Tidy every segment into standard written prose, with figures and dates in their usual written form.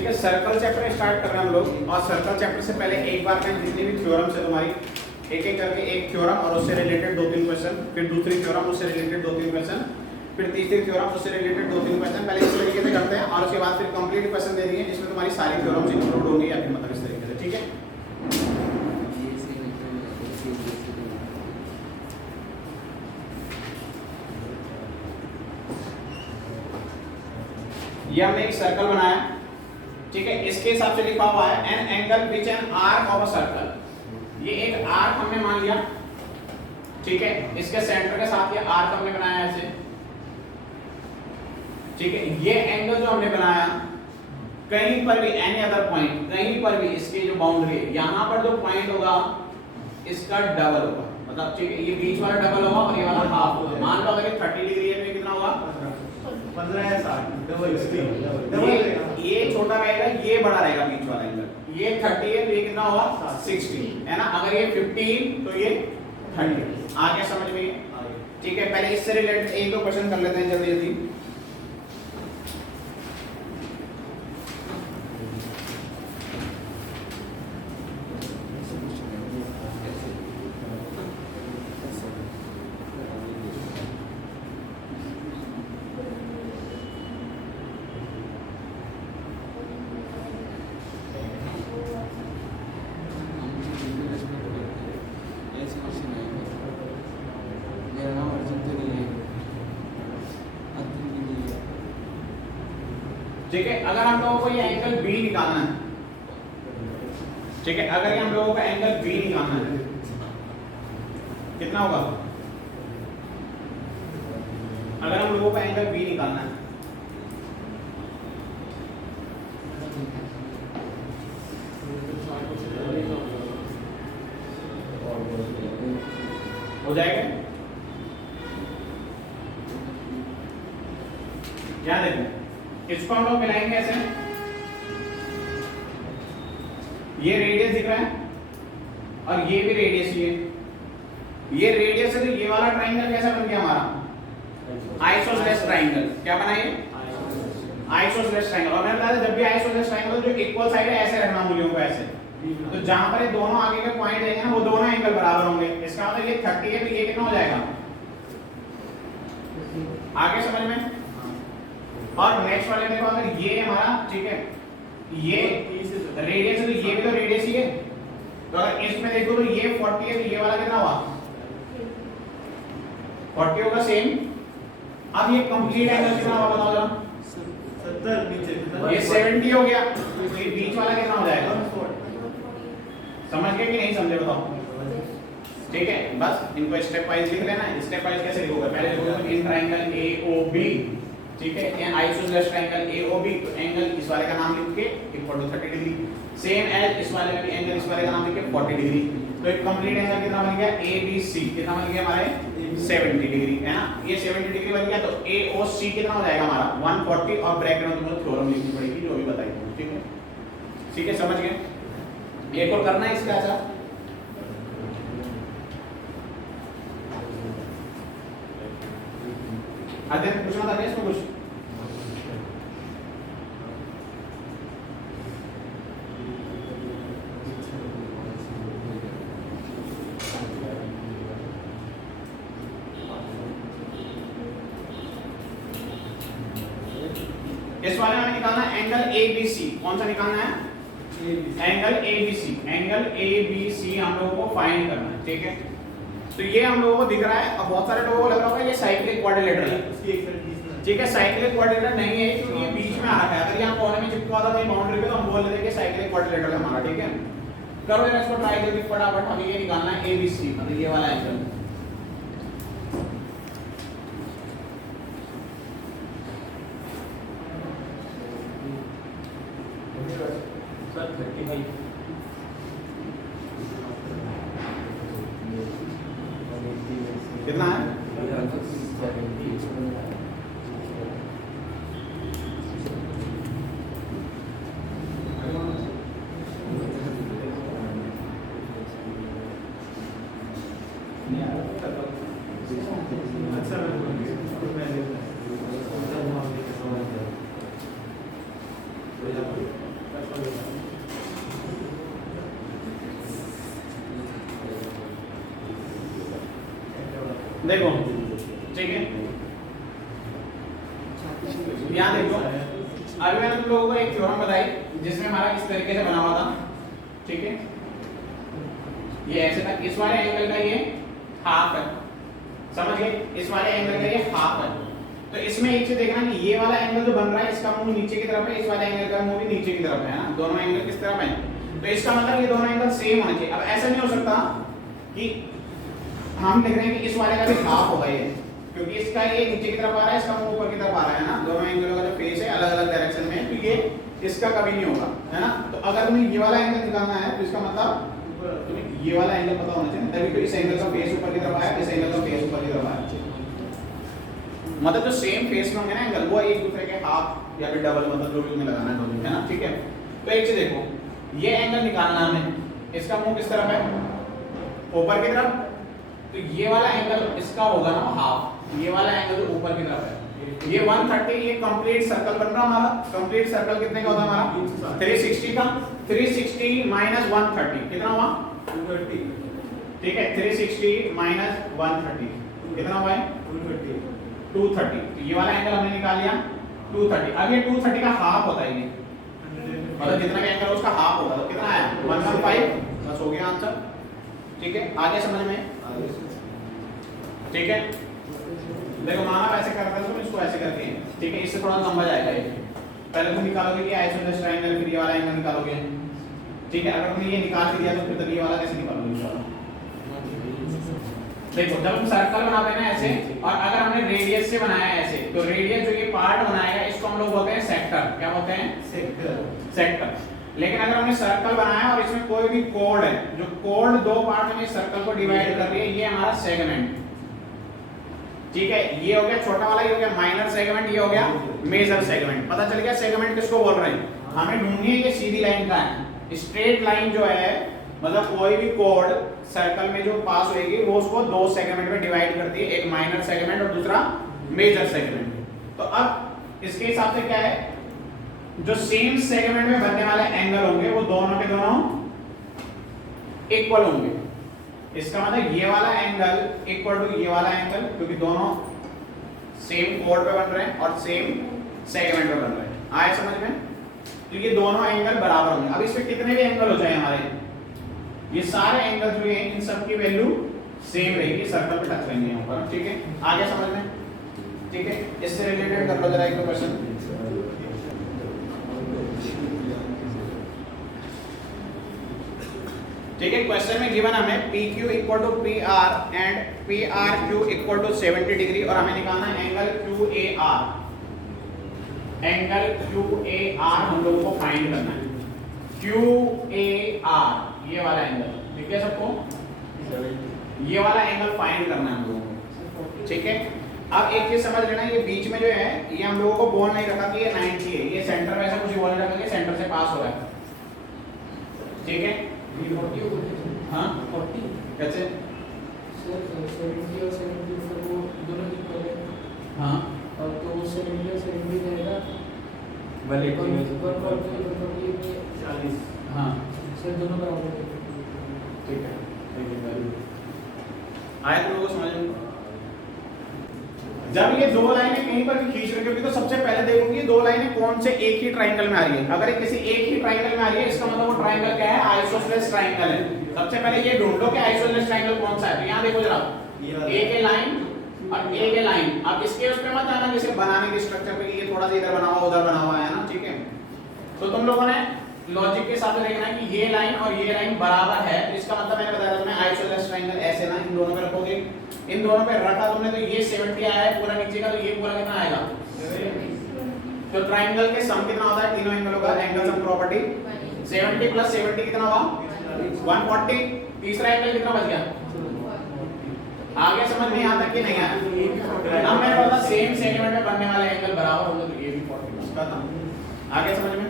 ठीक है, circle chapter start कर रहे हैं हम लोग। और सर्कल चैप्टर से पहले एक बार मैं जितनी भी थ्योरम्स है तुम्हारी एक एक करके एक थ्योरम और उससे रिलेटेड 2-3 क्वेश्चन, फिर दूसरी थ्योरम उससे रिलेटेड 2-3 क्वेश्चन, फिर तीसरी थ्योरम उससे रिलेटेड 2-3 क्वेश्चन, पहले इस तरीके से करते हैं और उसके बाद फिर कंप्लीट क्वेश्चन दे देंगे जिसमें तुम्हारी सारी थ्योरम्स इंक्लूड होंगी या फिर मतलब इस तरीके से। ठीक है, ये हमने एक सर्कल बनाया, ठीक है, इसके हिसाब से लिखा हुआ है an angle which an arc of a circle. ये एक आर्क हमने मान लिया, ठीक है, इसके सेंटर के साथ ये आर्क हमने बनाया ऐसे, ठीक है। ये एंगल जो हमने बनाया कहीं पर भी एनी अदर पॉइंट, कहीं पर भी इसकी जो बाउंड्री है यहां पर जो पॉइंट होगा इसका डबल होगा, मतलब ठीक है, ये बीच वाला डबल होगा और ये वाला हाफ होगा। मान लो अगर ये 30 डिग्री है तो कितना होगा 15 या 60 डबल ये छोटा रहेगा, ये बड़ा रहेगा बीच वाला एंगल। ये 30 है तो ये कितना होगा 60 है ना। अगर ये 15 तो ये 30। आगे समझ में, ठीक है। पहले इससे रिलेटेड एक दो क्वेश्चन कर लेते हैं जल्दी जल्दी। ठीक है, अगर हम लोगों को ये एंगल बी निकालना है, ठीक है, अगर हम लोगों को एंगल बी निकालना है कितना होगा, अगर हम लोगों को एंगल बी निकालना है हो जाएगा क्या, देखो इसको हम लोग मिलाएंगे ऐसे, ये रेडियस दिख रहा है और ये भी रेडियस ही है, ये रेडियस है तो ये वाला ट्राइंगल कैसा बन गया हमारा आइसोसेलेस ट्राइंगल। क्या बना ये आइसोसेलेस ट्राइंगल। और मैंने बताया था जब भी आइसोसेलेस ट्राइंगल जो इक्वल साइड है ऐसे रखना मूल्यों को ऐसे, तो जहां पर ये दोनों आगे के पॉइंट रहेंगे ना वो दोनों एंगल बराबर होंगे। इसका मतलब ये 30 है तो ये कितना हो जाएगा, आगे समझ में। और नेक्स्ट वाले देखो, अगर ये हमारा ठीक है ये रेडियस है तो ये भी तो रेडियस ही है, तो अगर इसमें देखो तो ये 40 है तो ये वाला कितना हुआ 40 होगा सेम। अब ये कंप्लीट एंगल कितना होगा बताओ जरा, 70 नीचे ये 70 हो गया, तो ये बीच वाला कितना हो जाएगा, समझ गए कि नहीं समझे बताओ। ठीक है, बस इनको स्टेप वाइज लिख लेना है। स्टेप वाइज कैसे लिखोगे, पहले लिखोगे इन ट्रायंगल AOB, ठीक है, ये आइसोसेलेस ट्रायंगल AOB, तो एंगल इस वाले का नाम लिख के equal to 30 degree, same as इस वाले में भी एंगल इस वाले का नाम लिख के 40 डिग्री। तो एक कंप्लीट एंगल कितना बन गया ABC, कितना बन गया हमारे 70 डिग्री, है ना। ये 70 डिग्री बन गया तो AOC कितना हो जाएगा हमारा 140, और ब्रैकेट में तुमको थ्योरम लिखनी पड़ेगी जो भी बताई थी। ठीक है, ठीक है, समझ गए। एक और करना है इसका ऐसा, अध्ययन पूछना था क्या इसमें कुछ, इस वाले में निकालना है एंगल ABC। कौन सा निकालना है, एंगल ABC। एंगल ABC हम लोगों को फाइंड करना है, ठीक है। तो ये हम लोगों को दिख रहा है, अब बहुत सारे लोगों को लग रहा होगा ये साइक्लिक क्वाड्रिलेटरल है, ठीक है। साइक्लिक क्वाड्रिलेटरल नहीं है क्योंकि ये बीच में आ रखा है। अगर यहाँ कोने में चिपका था तो बाउंड्री पे तो हम बोल देते कि साइक्लिक क्वाड्रिलेटरल है हमारा, ठीक है। करो जरा इसको ट्राई करके फटाफट। हमें ये निकालना है ABC, मतलब ये वाला एंगल। सर 35 कितना है, अच्छा देखो ठीक है, यहाँ देखो अभी मैंने तुम लोगों को एक थ्योरम बताई जिसमें हमारा इस तरीके से बना हुआ था, ठीक है, ये ऐसे था, इस वाले एंगल का ये हाफ है, समझ गए, इस वाले एंगल का ये हाफ है। तो इसमें एक चीज देखना कि ये वाला एंगल जो बन रहा है इसका मुंह नीचे की तरफ है, इस वाले एंगल का मुंह भी नीचे की तरफ है ना, दोनों एंगल किस तरफ है, तो इसका मतलब ये दोनों एंगल सेम होने चाहिए। अब ऐसा नहीं हो सकता कि हम लिख रहे हैं कि इस वाले का भी हाफ होगा ये, क्योंकि इसका ये नीचे की तरफ आ रहा है, इसका मुंह ऊपर की तरफ आ रहा है ना, दोनों एंगलों का जो फेस है अलग अलग डायरेक्शन में है, तो ये इसका कभी नहीं होगा, है ना। तो अगर तुम्हें ये वाला एंगल निकालना है तो इसका मतलब तुम्हें ये वाला एंगल पता होना चाहिए, तभी तो इस एंगल का फेस ऊपर की तरफ आया, इस एंगल का फेस ऊपर की तरफ आया, मतलब जो सेम फेस में होंगे ना एंगल वो एक दूसरे के हाफ या फिर डबल, मतलब जो भी तुम्हें लगाना है दोनों, है ना, ठीक है। तो एक चीज देखो, ये एंगल निकालना हमें, इसका मुंह किस तरफ है, ऊपर की तरफ, तो ये वाला एंगल इसका होगा ना हाफ, ये वाला एंगल जो ऊपर की तरफ है, ये 130, ये कंप्लीट सर्कल बन रहा हमारा, कंप्लीट सर्कल कितने का होता है हमारा 360 का, 360 माइनस 130 कितना हुआ 230, ठीक है, 360 माइनस 130 कितना हुआ है 230, तो ये वाला एंगल हमने निकाल लिया 230। अब ये 230 का हाफ होता है, ये मतलब जितना भी एंगल है उसका हाफ होगा, तो कितना आया 115, बस हो गया आंसर, ठीक है। आगे समझ में, ठीक है, देखो माना ऐसे करता है तो इसको ऐसे करके, ठीक है, इससे थोड़ा लंबा जाएगा ये, पहले तुम निकालोगे कि आइसोसेलेस ट्रायंगल, फिर ये वाला एंगल निकालोगे, ठीक है। अगर तुमने ये निकाल के दिया तो फिर तब ये वाला कैसे निकालोगे इस वाला, देखो जब हम सर्कल बनाते हैं ना ऐसे, और अगर हमने रेडियस से बनाया है ऐसे, तो रेडियस जो ये पार्ट बनाएगा इसको हम लोग बोलते हैं सेक्टर, क्या बोलते हैं सेक्टर। लेकिन अगर हमने सर्कल बनाया और इसमें कोई भी कोड है, जो कोड दो पार्ट में सर्कल को डिवाइड कर रही है, ये हमारा सेगमेंट, ठीक है, ये हो गया छोटा वाला, ये हो गया माइनर सेगमेंट, ये हो गया मेजर सेगमेंट। पता चल गया सेगमेंट किसको बोल रहे हैं, हमें ढूंढनी है ये सीधी लाइन का है, स्ट्रेट लाइन जो है, मतलब कोई भी कोड सर्कल में जो पास होगी वो उसको दो सेगमेंट में डिवाइड करती है, एक माइनर सेगमेंट और दूसरा मेजर सेगमेंट। तो अब इसके हिसाब से क्या है, जो सेम सेगमेंट में बनने वाले एंगल होंगे वो दोनों के दोनों इक्वल होंगे, इसका मतलब ये वाला एंगल इक्वल टू ये वाला एंगल, क्योंकि दोनों सेम कोड पे बन रहे हैं और सेम सेगमेंट पे बन रहे हैं, आए समझ में, तो ये दोनों एंगल बराबर होंगे। अब इसमें कितने भी एंगल हो जाए हमारे, ये सारे एंगल जो हैं इन सब की वैल्यू सेम रहेगी, सर्कल पे टच रहेंगे यहाँ पर, ठीक है। आगे समझ में, ठीक है, इससे रिलेटेड कर लो जरा एक क्वेश्चन, ठीक है। क्वेश्चन में गिवन हमें PQ equal to PR and PRQ equal to 70 degree, और हमें निकालना है एंगल QAR, एंगल QAR हम लोगों को फाइंड करना है, QAR ये वाला एंगल दिख गया सबको, ये वाला एंगल फाइंड करना है हम लोगों को, ठीक है। अब एक चीज समझ लेना, ये बीच में जो है ये हम लोगों को बोल नहीं रखा कि ये 90 है, ये सेंटर में ऐसा कुछ बोल नहीं रखा कि सेंटर से पास हो रहा है, ठीक है। हाँ 40 कैसे, सर 70 और 74 वो दोनों इक्वल है, हाँ और तो 70 और 70 रहेगा 40, हाँ सर दोनों बराबर है, ठीक है, आया तुम लोगों को समझ में। जब ये दो लाइनें कहीं पर भी खींच रही होगी तो सबसे पहले देखोगे ये दो लाइनें कौन से एक ही ट्रायंगल में आ रही है। अगर ये किसी एक ही ट्रायंगल में आ रही है इसका मतलब वो ट्रायंगल क्या है, आइसोसेलेस ट्रायंगल है। सबसे पहले ये ढूंढ लो कि आइसोसेलेस ट्रायंगल कौन सा है। तो यहाँ देखो जरा, एक है लाइन और एक है लाइन। अब इसके उस पे मत आना जैसे बनाने के स्ट्रक्चर पे ये थोड़ा सा इधर बना हुआ उधर बना हुआ है ना, ठीक है। तो तुम लोगों ने लॉजिक के साथ देखना है कि ये लाइन और ये लाइन बराबर है, तो इसका मतलब मैंने बताया था तुम्हें आइसोसेलेस ट्रायंगल ऐसे ना इन दोनों पे रखोगे, इन दोनों पे रखा तुमने तो ये 70 आया है पूरा नीचे का, तो ये पूरा कितना आएगा। तो ट्रायंगल के सम कितना होता है तीनों एंगलों का, एंगल सम प्रॉपर्टी 70 प्लस 70 कितना हुआ 140। तीसरा एंगल कितना बच गया, आगे समझ में आता कि नहीं आया। अब मैंने बोला सेम सेगमेंट में बनने वाले एंगल बराबर होंगे तो ये भी 40 खत्म। आगे समझ में।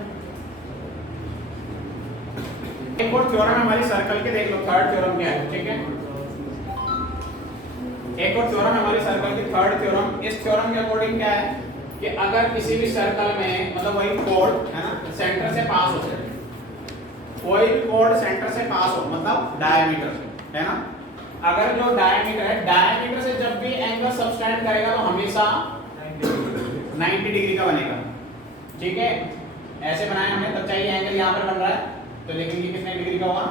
एक और थ्योरम है हमारी सर्कल के, देख लो थर्ड थ्योरम क्या है, ठीक है। एक और थ्योरम है हमारी सर्कल की थर्ड थ्योरम। इस थ्योरम के अकॉर्डिंग क्या है कि अगर किसी भी सर्कल में मतलब वही कोड है ना सेंटर से पास हो जाए, कोई भी कोड सेंटर से पास हो मतलब डायमीटर से है ना, अगर जो डायमीटर है, डायमीटर से जब भी एंगल सबटेंड करेगा तो हमेशा 90 डिग्री का बनेगा। ठीक है, ऐसे बनाया हमने, तब चाहिए एंगल यहाँ पर बन रहा है तो लेकिन ये कितने डिग्री का होगा,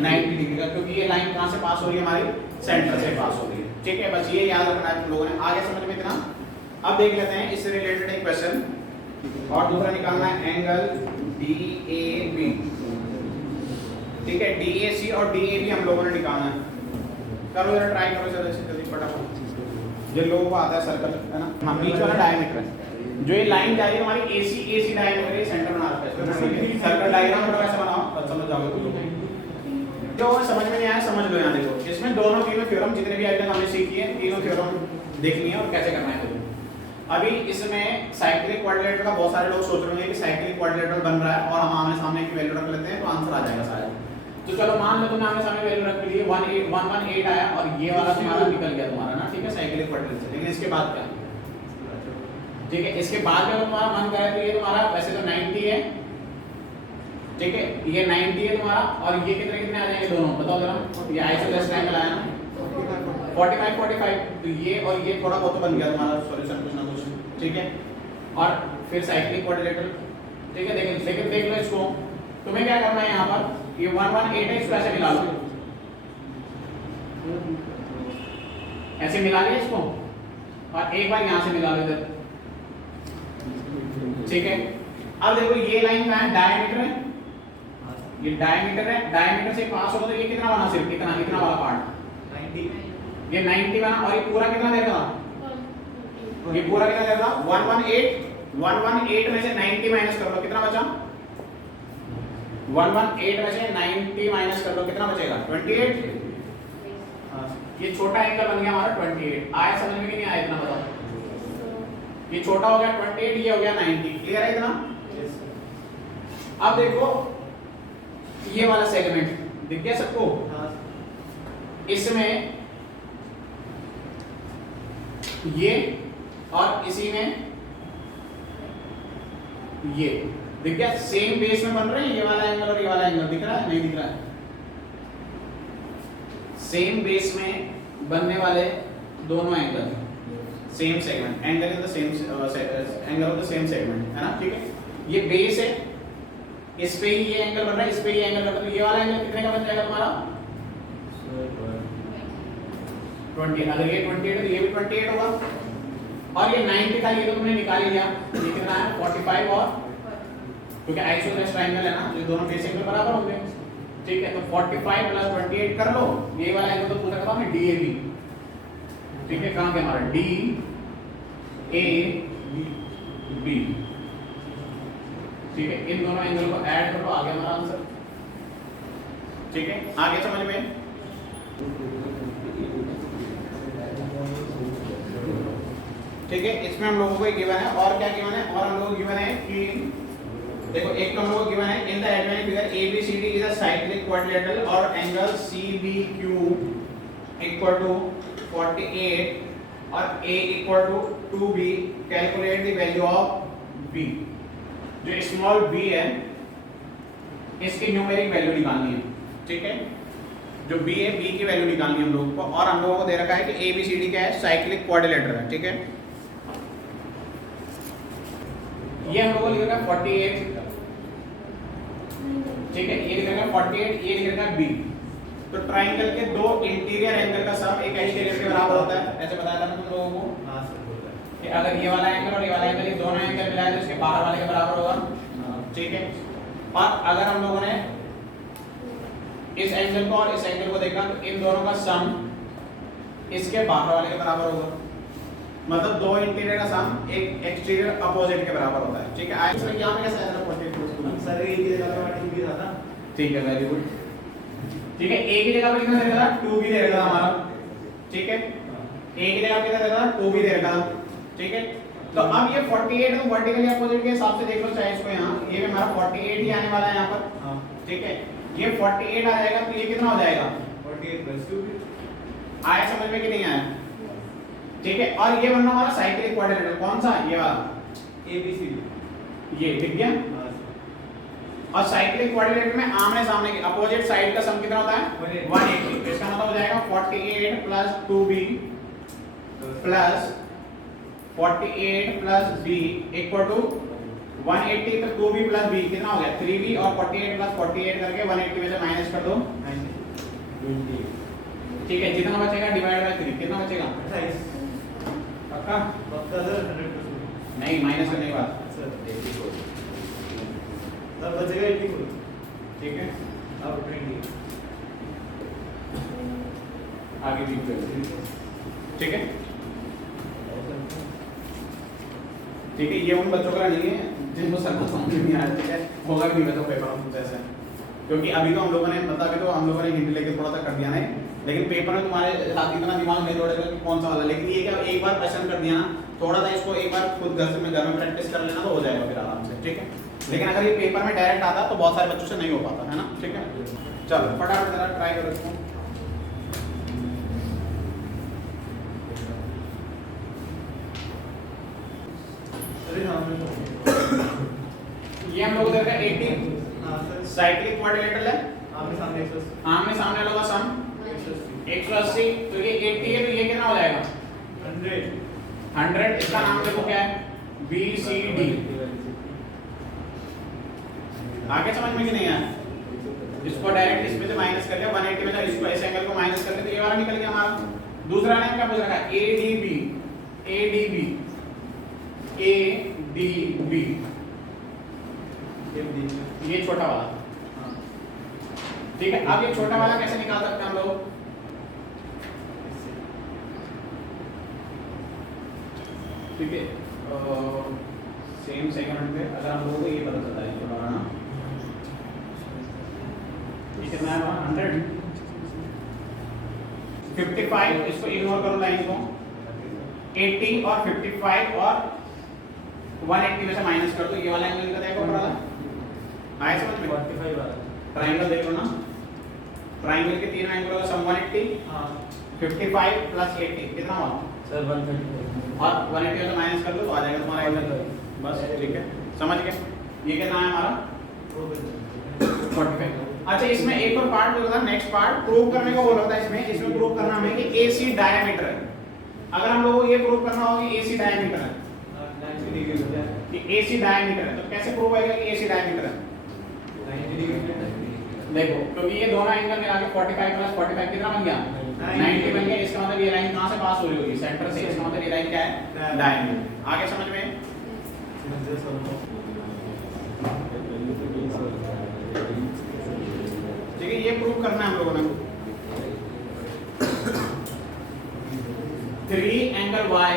90 डिग्री का, क्योंकि ये लाइन कहाँ से पास हो रही है, हमारी सेंटर से पास हो रही है। ठीक है, बस ये याद रखना है तुम लोगों ने, आगे समझ में इतना। अब देख लेते हैं इससे रिलेटेड एक क्वेश्चन, और दूसरा निकालना है एंगल DAB। ठीक है, DAC और DAB हम लोगों ने निकालना है। करो जरा, ट्राई करो जरा, जल्दी फटाफट। जो लोगों को आता है सर्कल है ना, हम बीच वाला डायमीटर है, जो ये लाइन जा रही है हमारी AC डायमीटर है, सेंटर बना रखा है। सर्कल डायग्राम थोड़ा ऐसा बनाओ, तब समझ जाओगे तुम लोग। जो समझ में नहीं आया समझ लो, यहाँ देखो, इसमें दोनों तीनों थ्योरम जितने भी आइटम हमने सीखी है, तीनों थ्योरम देखनी है और कैसे करना है। अभी इसमें साइक्लिक क्वाड्रिलेटरल का बहुत सारे लोग सोच रहे होंगे कि साइक्लिक क्वाड्रिलेटरल बन रहा है और हम आमने सामने की वैल्यू रख लेते हैं तो आंसर आ जाएगा शायद। तो चलो मान लो तुमने आमने सामने वैल्यू रख ली, 118 आया और ये वाला तुम्हारा निकल गया तुम्हारा ना, ठीक है, साइक्लिक क्वाड्रिलेटरल से। लेकिन इसके बाद क्या, ठीक है, इसके बाद में तुम्हारा मन करे तो ये तुम्हारा वैसे तो 90 है, ठीक है, ये 90 है तुम्हारा, और ये कितने कितने आ जाएंगे दोनों, बताओ जरा। ये आइसोसेलेस ट्रायंगल आया ना 45 तो ये और ये थोड़ा बहुत तो बन गया तुम्हारा सॉल्यूशन कुछ ना कुछ। ठीक है, और फिर साइक्लिक क्वाड्रिलेटरल। ठीक है, लेकिन देख लो इसको, तुम्हें क्या करना है, यहाँ पर ये 118 है, इसको ऐसे मिला लो, ऐसे मिला लिया इसको, और एक बार यहाँ से मिला लो इधर। ठीक है, अब देखो ये लाइन का है, डायमीटर है, ये डायमीटर है, डायमीटर से पास होगा तो ये कितना बना, सिर्फ इतना इतना वाला पार्ट 90, ये 90 बना, और ये पूरा कितना देगा, ये पूरा कितना देगा 118 में से 90 माइनस कर लो, कितना बचा, 118 में से 90 माइनस कर लो, कितना बचेगा 28। ये छोटा एंगल बन गया हमारा 28। आया समझ में कि नहीं आया, इतना बताओ। ये छोटा हो गया 28, ये हो गया 90, क्लियर है इतना। अब देखो ये वाला सेगमेंट दिख गया सबको, इसमें ये और इसी में ये दिख गया, सेम बेस में बन रहे हैं, ये वाला एंगल और ये वाला एंगल दिख रहा है, नहीं दिख रहा है, सेम बेस में बनने वाले दोनों angle, same segment, angle in the same angle of the same segment, है ना। ठीक है, ये बेस है, इस पे ही ये एंगल बन रहा है, इस पे ही एंगल बन रहा है, तो ये वाला एंगल कितने का बन जाएगा तुम्हारा 20। अगर ये 28 है तो ये भी 28 होगा, और ये 90 था, ये तो तुमने निकाल लिया, ये कितना है 45, और क्योंकि आइसोसेलेस ट्रायंगल है ना, ये दोनों बेस एंगल बराबर होंगे। ठीक है, तो 45 + 28 कर लो, ये वाला एंगल तो पूछा था हमने DAB। ठीक है, कहां गया हमारा DAB। ठीक है, इन दोनों एंगल को ऐड कर लो, आ गया हमारा आंसर। ठीक है, आगे समझ में। ठीक है, इसमें हम लोगों को एक गिवन है, और क्या गिवन है, और हम लोगों को गिवन है कि देखो, एक तो हम लोगों को गिवन है in the advance figure ABCD is a cyclic quadrilateral और एंगल CBQ इक्वल टू 48 और A equal to 2B, calculate the value of B। जो स्मॉल b है इसकी न्यूमेरिक वैल्यू निकालनी है। ठीक है, जो b है, b की वैल्यू निकालनी है हम लोगों को, और हम लोगों को दे रखा है कि ABCD क्या है, साइक्लिक क्वाड्रिलेटरल है। ठीक है, ये हम लोगों को लिख रखा है 48। ठीक है, ये लिख रखा है 48, ये लिख रखा है b। तो ट्रायंगल के दो इंटीरियर एंगल का सम एक एक्सटीरियर के बराबर होता है, ऐसे बताया था ना तुम लोगों को। हाँ सर, बोल रहा है कि अगर ये वाला एंगल और ये वाला एंगल, ये दोनों एंगल मिलाए तो इसके बाहर वाले के बराबर होगा। ठीक है, और अगर हम लोगों ने इस एंगल को और इस एंगल को देखा तो इन दोनों का सम इसके बाहर वाले के बराबर होगा, मतलब दो इंटीरियर का सम एक एक्सटीरियर अपोजिट के बराबर होता है। ठीक है, आगे इसमें यहां पे कैसे आया था 48 सर, एक ही जगह पे ठीक भी था ना। ठीक है, वेरी गुड। ठीक है, एक ही जगह पे कितना दे रखा था, 2 भी दे रखा था हमारा। ठीक है, एक ही जगह पे कितना दे रखा था, 2 भी दे रखा था। ठीक है, तो अब ये 48 तो वर्टिकली अपोजिट के हिसाब से देख लो, चाहे इसको यहाँ, ये भी हमारा 48 ही आने वाला है यहाँ पर। हाँ, ठीक है, ये 48 आ जाएगा तो ये कितना हो जाएगा 48 + 2 भी। आया समझ में कि नहीं आया। ठीक है, और ये बनना हमारा साइक्लिक क्वाड्रिलेटरल, कौन सा, ये वाला ABCD। ये दिख गया। हाँ सर। और साइक्लिक क्वाड्रिलेटरल में आमने सामने के अपोजिट साइड का सम कितना होता है 180। तो इसका मतलब हो जाएगा 48 plus 2b plus 48 plus b equal to 180। तो 2b प्लस b कितना हो गया 3b और 48 प्लस 48 करके 180 में से माइनस कर दो 20 ठीक है। जितना बचेगा डिवाइड बाय 3 कितना बचेगा 28 पक्का पक्का सर 100% नहीं माइनस करने के बाद सर 84 तब बचेगा 84 ठीक है। अब 20 आगे भी ठीक है ठीक है। ये उन बच्चों का नहीं है जिनको सर्कल समझ नहीं आया ठीक है। होगा भी नहीं वैसे पेपर में कुछ ऐसा है क्योंकि अभी तो हम लोगों ने बता के तो हम लोगों ने हिंट लेके थोड़ा सा कर दिया है लेकिन पेपर में तुम्हारे साथ इतना दिमाग नहीं दौड़ेगा कि कौन सा वाला। लेकिन ये क्या एक बार क्वेश्चन कर दिया ना थोड़ा सा इसको एक बार खुद घर में प्रैक्टिस कर लेना तो हो जाएगा फिर आराम से ठीक है। लेकिन अगर ये पेपर में डायरेक्ट आता तो बहुत सारे बच्चों से नहीं हो पाता है ना ठीक है। चलो फटाफट जरा ट्राई करो इसको। अरे हाँ ये हम लोग देखा 18 हाँ सर साइक्लिक क्वाड्रिलेटरल है आमने सामने आमने सामने वालों का सम 180। तो ये 80 है तो ये कितना हो जाएगा 100। इसका नाम देखो क्या है बी सी डी। आगे समझ में कि नहीं आया इसको डायरेक्ट इसमें से माइनस कर लिया 180 में से इसको इस एंगल को माइनस कर लिया तो ये वाला निकल गया हमारा। दूसरा नाम क्या पूछ रखा है एडीबी एडीबी एडीबी ये छोटा वाला ठीक है। अब ये छोटा वाला कैसे निकाल सकते हैं हम लोग ठीक है। सेम सेकंड पे अगर हम लोगों को ये पता चलता है छोटा वाला ना ये कितना है 100 55 इसको इग्नोर करो लाइन को 80 और 55 और 180 में से माइनस कर दो ये वाला एंगल कितना देखो पड़ा आए समझ में 45 वाला ट्रायंगल देख लो ना ट्रायंगल के तीन एंगल का सम 180 हाँ 55 प्लस 80 कितना हुआ सर 130 और 180 में से माइनस कर दो तो आ जाएगा तुम्हारा एंगल बस ठीक है समझ गए। ये कितना है हमारा 45। अच्छा इसमें एक और पार्ट होगा नेक्स्ट पार्ट प्रूव करने को बोला था इसमें प्रूव करना हमें कि AC डायमीटर है। अगर हम लोगों को ये प्रूव करना होगा कि AC डायमीटर है कि AC डायमीटर है तो कैसे प्रूव होगा कि AC डायमीटर है देखो क्योंकि ये दोनों एंगल मिला के 45 प्लस 45 कितना बन गया 90 बन गया। इसका मतलब ये लाइन कहां से पास हो रही होगी सेंटर से। इसका मतलब ये लाइन क्या है डायमीटर। आगे समझ में ठीक है। ये प्रूव करना है हम लोगों ने 3 एंगल y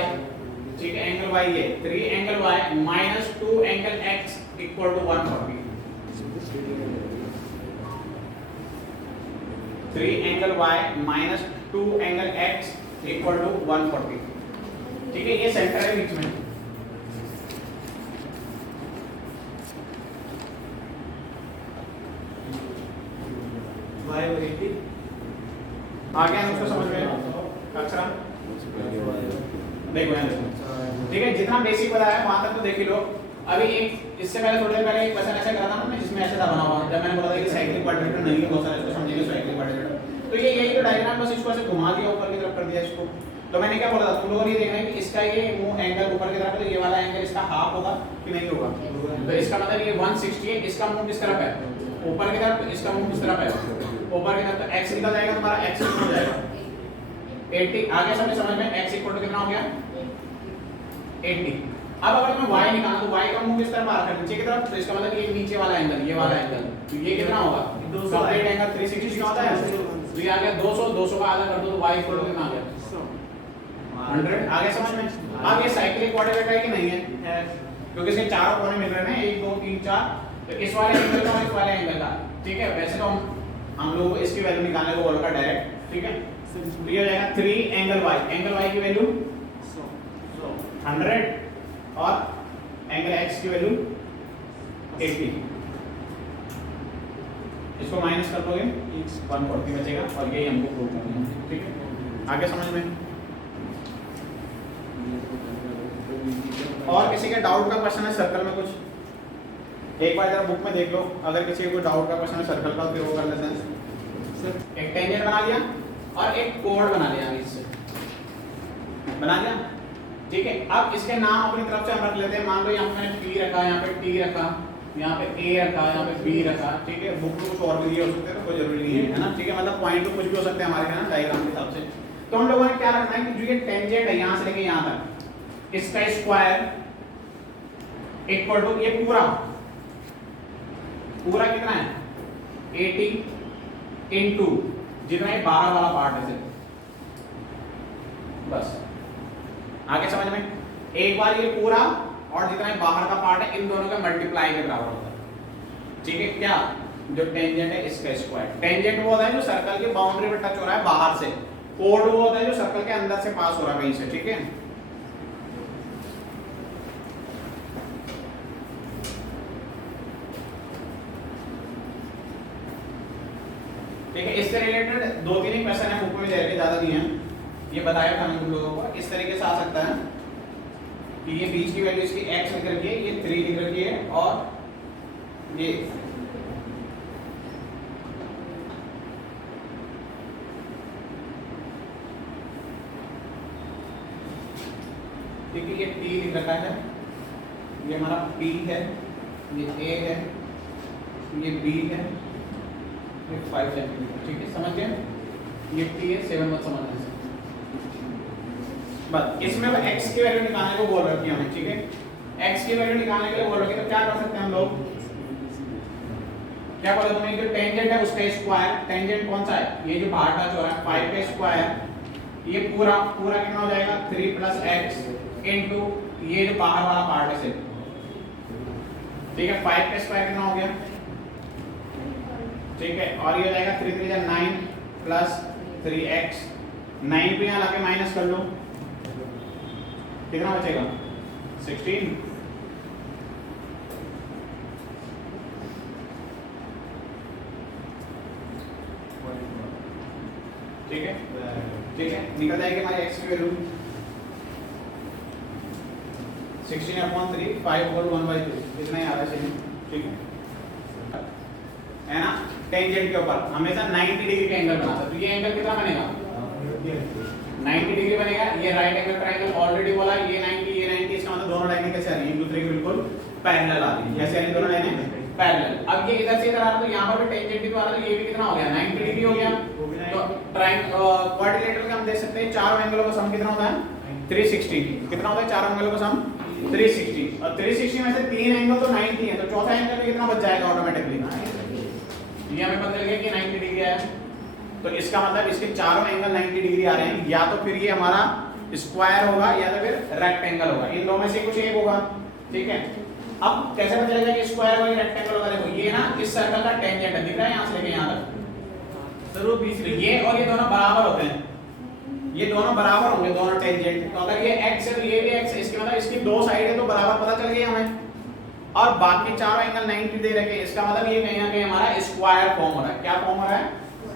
ठीक है एंगल y ये 3 angle y minus 2 angle x equal to 140। 3 angle y minus 2 angle x equal to 140 ठीक है। ये सेंटर है बीच में y और 80 आगे हम उसको समझ में अक्षरा देखो यहाँ देखो ठीक है। जितना बेसिक बताया वहां तक तो देख ही लो। अभी एक इससे पहले थोड़ी देर पहले एक क्वेश्चन ऐसा करा था ना जिसमें ऐसा था बना हुआ जब मैंने बोला था कि साइक्लिक क्वाड्रिलेटरल नहीं है बहुत सारे इसको समझेंगे साइक्लिक क्वाड्रिलेटरल तो ये यही तो डायग्राम बस इसको ऐसे घुमा दिया ऊपर की तरफ कर दिया इसको। तो मैंने क्या बोला था तुम लोगों ने ये देखना है कि इसका ये मुंह एंगल ऊपर की तरफ है तो ये वाला एंगल इसका हाफ होगा कि नहीं होगा। तो इसका मतलब ये 160 है इसका मुंह किस तरफ है ऊपर की तरफ इसका मुंह किस तरफ है ऊपर की तरफ। तो x निकल जाएगा तुम्हारा x कितना हो जाएगा 80। आगे समझ में x इक्वल टू कितना हो गया 80। अब अगर तुम्हें y निकालना तो y का मुंह किस तरफ आ रहा है नीचे की तरफ। तो इसका मतलब ये नीचे वाला एंगल ये वाला एंगल तो ये कितना होगा कंप्लीट एंगल 360 का होता है। तो ये आ गया 200 200 का आधा कर दो तो y इक्वल टू कितना आ गया 100। आगे समझ में। अब ये साइक्लिक क्वाड्रिलेटरल है कि नहीं है क्योंकि इसके चारों कोने मिल रहे हैं 1 2 3 4 तो इस वाले एंगल का और इस वाले एंगल का ठीक है। वैसे तो हम लोग इसकी वैल्यू निकालने को बोला डायरेक्ट ठीक है। तो ये हो जाएगा 3 एंगल y की वैल्यू 100 और एंगल x की वैल्यू 80। इसको माइनस कर दोगे 140 बचेगा और यही हमको प्रूव करना है ठीक है। आगे समझ में। और किसी के डाउट का क्वेश्चन है सर्कल में कुछ एक बार जरा बुक में देख लो, अगर किसी को कोई डाउट का क्वेश्चन है सर्कल का फिर वो कर लेते हैं। सर एक टेंजेंट बना लिया और एक कोण बना लिया, इससे बना लिया, ठीक है। अब इसके नाम अपनी तरफ से हम रख लेते हैं। मान लो यहाँ पे मैंने P रखा, यहाँ पे T रखा, यहाँ पे A रखा, यहाँ पे B रखा, ठीक है। बुक में कुछ और भी दिए हो सकते हैं तो कोई जरूरी नहीं है ना, ठीक है। मतलब पॉइंट तो कुछ भी हो सकते हैं हमारे यहाँ डायग्राम के हिसाब से। तो हम लोगों ने क्या रखना है कि जो ये टेंजेंट है यहाँ से लेके यहाँ तक, इसका स्क्वायर इक्वल टू ये पूरा कितना है 80 इनटू जितना ये 12 वाला पार्ट है, बस। आगे समझ में? एक बार ये पूरा और जितना ये बाहर का पार्ट है इन दोनों का मल्टीप्लाई के बराबर होता है, ठीक है। क्या जो टेंजेंट है इसका स्क्वायर, टेंजेंट वो होता है जो सर्कल के बाउंड्री पे टच हो रहा है बाहर से, कोण वो होता है जो सर्कल के अंदर से पास हो रहा है कहीं से, ठीक है। ठीक है, इससे रिलेटेड दो तीन ही क्वेश्चन है बुक में दे रखे, ज्यादा नहीं है। ये बताया था मैंने तुम लोगों को, इस तरीके से आ सकता है कि ये बीच की वैल्यू इसकी x लिख रखी है, ये 3 लिख रखी है, और ये ठीक है, ये t लिख रखा है, ये हमारा p है, ये a है, ये b है, ये 5 सेंटीमीटर, ठीक है। समझ गए? ये t है, 7 मत समझना है बस। इसमें वो x की वैल्यू निकालने को बोल रखी है हमें, ठीक है। x की वैल्यू निकालने के लिए बोल रखी है, तो क्या कर सकते हैं हम लोग? क्या बोले तुम्हें? जो टेंजेंट है उसका स्क्वायर, टेंजेंट कौन सा है? ये जो बाहर टच हो रहा है 5 का स्क्वायर, ये पूरा कितना हो जाएगा 3 + x इनटू ये जो बाहर वाला पार्ट है सिर्फ, ठीक है। 5 का स्क्वायर कितना हो गया, ठीक है। और ये हो जाएगा 3 3 = 9 प्लस 3x, 9 पे यहाँ लाके माइनस कर लो, कितना बचेगा 16, ठीक है, ठीक है। निकल जाएगी हमारी x की वैल्यू 16/3 5 होल 1/2, इतना ही आ रहा है, सही, ठीक है ना। टेंजेंट के ऊपर हमेशा 90 डिग्री का एंगल बनाता है, तो ये एंगल कितना बनेगा 90 डिग्री बनेगा। ये राइट एंगल ट्रायंगल ऑलरेडी बोला, ये 90 ये 90, इसका मतलब दोनों लाइनें कैसे आ रही हैं, एक दूसरे के बिल्कुल पैरेलल आ रही हैं। कैसे आ रही हैं दोनों लाइनें? पैरेलल। अब ये इधर से इधर आ रहा, तो यहां पर भी टेंजेंट की वाला, तो ये भी कितना हो गया 90 डिग्री हो गया। तो ट्रायंगल क्वाड्रिलेटरल का हम देख सकते हैं चारों एंगलों का सम कितना होता है 360। कितना होता है चारों एंगलों का सम 360, और 360 में से तीन एंगल तो 90 है, तो चौथा एंगल भी कितना बच जाएगा ऑटोमेटिकली, ये हमें पता चल गया कि 90 डिग्री है। तो इसका मतलब इसके चारों एंगल 90 डिग्री आ रहे हैं, या तो फिर ये हमारा स्क्वायर होगा या तो फिर रेक्टेंगल होगा, इन दोनों में से कुछ एक होगा, ठीक है। अब कैसे पता चलेगा कि स्क्वायर होगा या रेक्टेंगल होगा? देखो ये ना इस सर्कल का टेंजेंट है, दिख रहा है यहाँ से लेके यहाँ तक, जरूर बीच में ये और ये दोनों बराबर होते हैं, ये दोनों बराबर होंगे दोनों टेंजेंट। तो अगर ये x है तो ये भी x है, इसके मतलब इसकी दो साइड है तो बराबर पता चल गया हमें। और बाकी चारों एंगल 90 दे रखे, इसका मतलब ये कहीं ना कहीं हमारा स्क्वायर फॉर्म हो रहा है। क्या फॉर्म हो रहा है?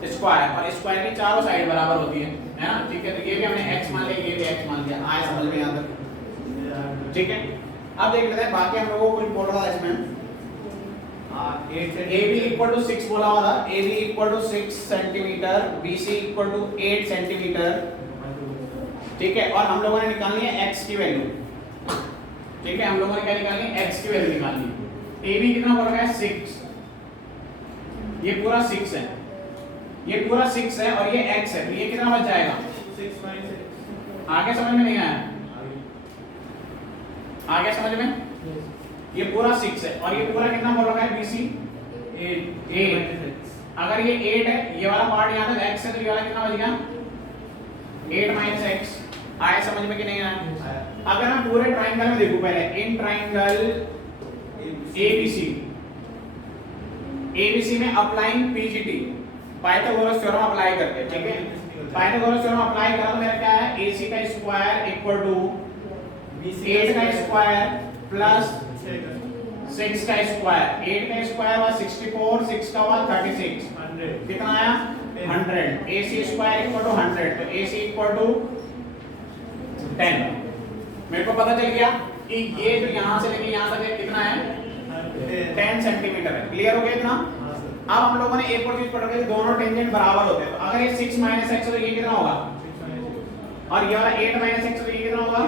स्क्वायर। और स्क्वायर की चारों साइड बराबर होती है ना, ठीक है। तो ये भी हमने x मान लिया, ये भी x मान लिया, आए समझ में यहाँ तक, ठीक है। अब देख लेते हैं बाकी हम लोगों को कुछ बोल रहा था इसमें, AB = 6 बोला हुआ था, AB = 6 सेंटीमीटर, BC = 8 सेंटीमीटर, ठीक है। और हम लोगों ने निकालनी है x की वैल्यू, ठीक है। हम लोगों ने क्या निकालनी है? x की वैल्यू निकालनी है। AB कितना बोल रहा है 6, ये पूरा 6 है, ये पूरा 6 है, और ये x है, तो ये कितना बच जाएगा 6 - 6। आगे समझ में नहीं आया? आगे समझ में? ये पूरा 6 है, और ये पूरा कितना बोल रहा है BC 8। अगर ये 8 है, ये वाला पार्ट यहाँ तक x है, तो ये वाला कितना बच गया 8 - x। आया समझ में कि नहीं आया? अगर मैं पूरे ट्रायंगल में देखूं, पहले इन ट्रायंगल ABC में applying PGT, Pythagoras theorem apply करके, ठीक है। पाइथागोरस थ्योरम अप्लाई करा तो मेरा क्या है, AC का स्क्वायर इक्वल टू 8 का स्क्वायर प्लस 6 का स्क्वायर। 8 का स्क्वायर हुआ 64, 6 का हुआ 36, 100 कितना आया 100। AC स्क्वायर इक्वल टू 100, तो AC इक्वल टू 10। मेरे को पता चल गया कि ये जो यहाँ से लेके यहाँ तक है कितना है 10 सेंटीमीटर है। क्लियर हो गया इतना? अब हम लोगों ने एक और चीज पढ़ रहे थे, दोनों टेंजेंट बराबर होते हैं। तो अगर ये 6 माइनस x है तो ये कितना होगा? और ये वाला 8 माइनस x है तो ये कितना होगा?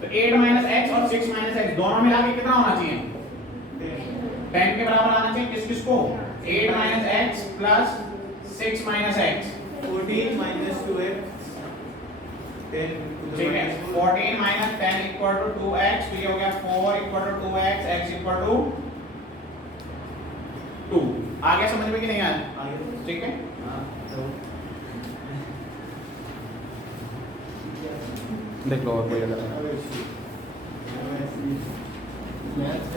तो 8 माइनस x और 6 माइनस x दोनों मिला के कितना होना चाहिए? 10 के बराबर आना चाहिए। किस किसको? 8 minus x plus 6 minus x। 14 minus 2x 10 ठीक है, 14 माइनस 10 इक्वल टू 2x। तो ये हो गया 4 equal to 2x, x equal to 2। आ गया समझ में कि नहीं आया? ठीक है, देख लो और कोई अगर मैथ्स